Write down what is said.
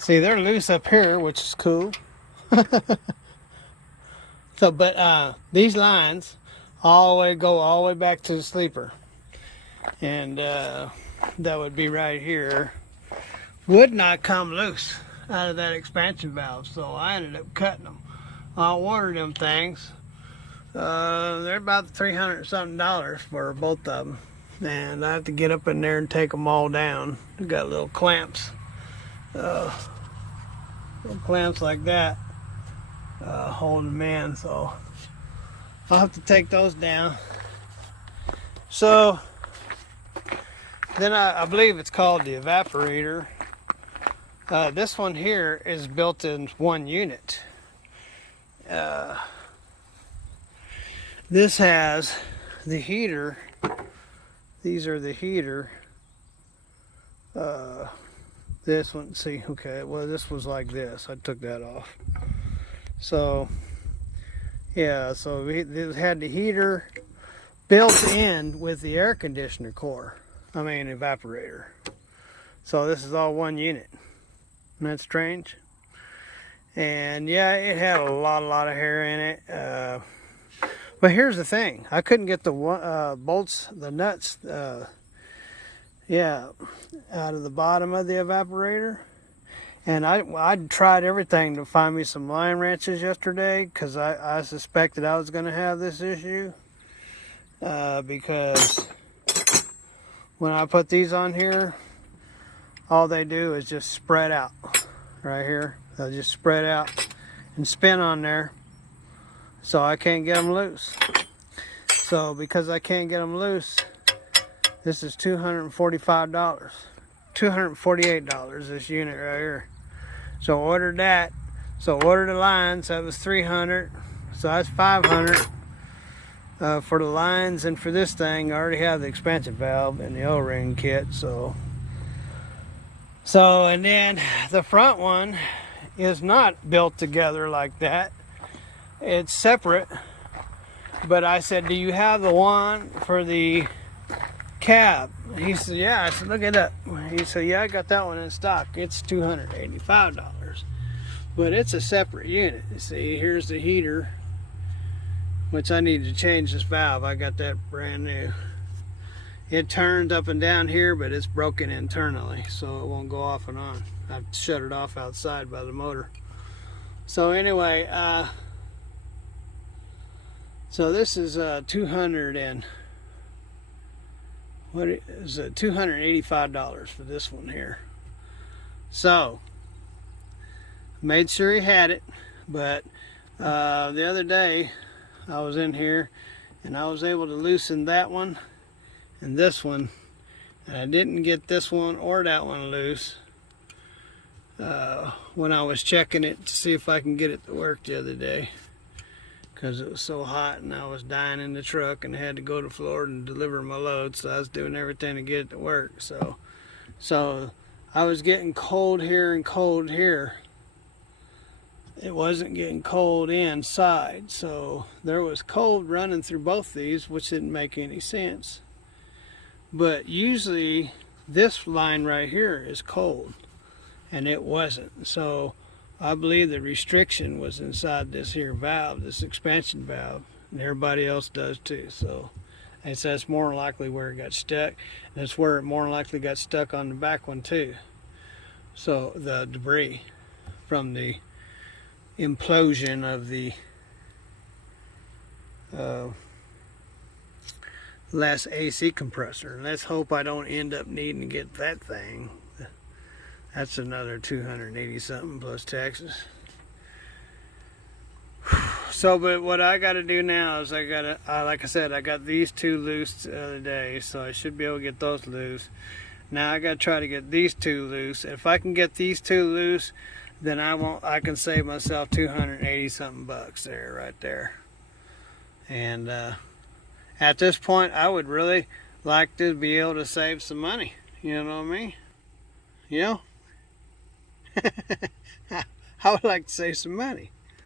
See, they're loose up here, which is cool. So, but these lines all the way go all the way back to the sleeper, and that would be right here. Would not come loose out of that expansion valve, so I ended up cutting them. I ordered them things. They're about $300 something for both of them, and I have to get up in there and take them all down. They got little clamps, little clamps like that, holding them in. So I'll have to take those down. So then I believe it's called the evaporator. This one here is built in one unit. This has the heater. These are the heater. This one, see, okay, well, this was like this. I took that off. So, yeah, so it had the heater built in with the air conditioner core. I mean, evaporator. So this is all one unit. Isn't that strange? And yeah, it had a lot of hair in it. But here's the thing, I couldn't get the bolts, the nuts, yeah, out of the bottom of the evaporator. And I tried everything to find me some line wrenches yesterday, because I suspected I was going to have this issue. Because when I put these on here, all they do is just spread out right here. They'll just spread out and spin on there. So I can't get them loose. So because I can't get them loose, this is $245, $248, this unit right here. So ordered that. So ordered the lines, that was $300. So that's $500 for the lines, and for this thing, I already have the expansion valve and the O-ring kit. So and then the front one is not built together like that. It's separate, but I said, do you have the one for the cab? He said, yeah. I said, look it up. He said, yeah, I got that one in stock. It's $285, but it's a separate unit. You see, here's the heater, which I need to change this valve. I got that brand new. It turns up and down here, but it's broken internally, so it won't go off and on. I've shut it off outside by the motor. So anyway, so this is $285 for this one here. So made sure he had it, but the other day I was in here and I was able to loosen that one and this one, and I didn't get this one or that one loose when I was checking it to see if I can get it to work the other day, because it was so hot and I was dying in the truck and I had to go to Florida and deliver my load, so I was doing everything to get it to work. So I was getting cold here and cold here. It wasn't getting cold inside, so there was cold running through both these, which didn't make any sense. But usually this line right here is cold, and it wasn't. So I believe the restriction was inside this here valve, this expansion valve, and everybody else does too. So that's more likely where it got stuck. That's where it more likely got stuck on the back one too. So the debris from the implosion of the last AC compressor. Let's hope I don't end up needing to get that thing. That's another 280 something plus taxes. So, but what I got to do now is like I said, I got these two loose the other day, so I should be able to get those loose. Now I got to try to get these two loose. If I can get these two loose, then I can save myself 280 something bucks there, right there. And at this point, I would really like to be able to save some money. You know what I mean? You know? I would like to save some money.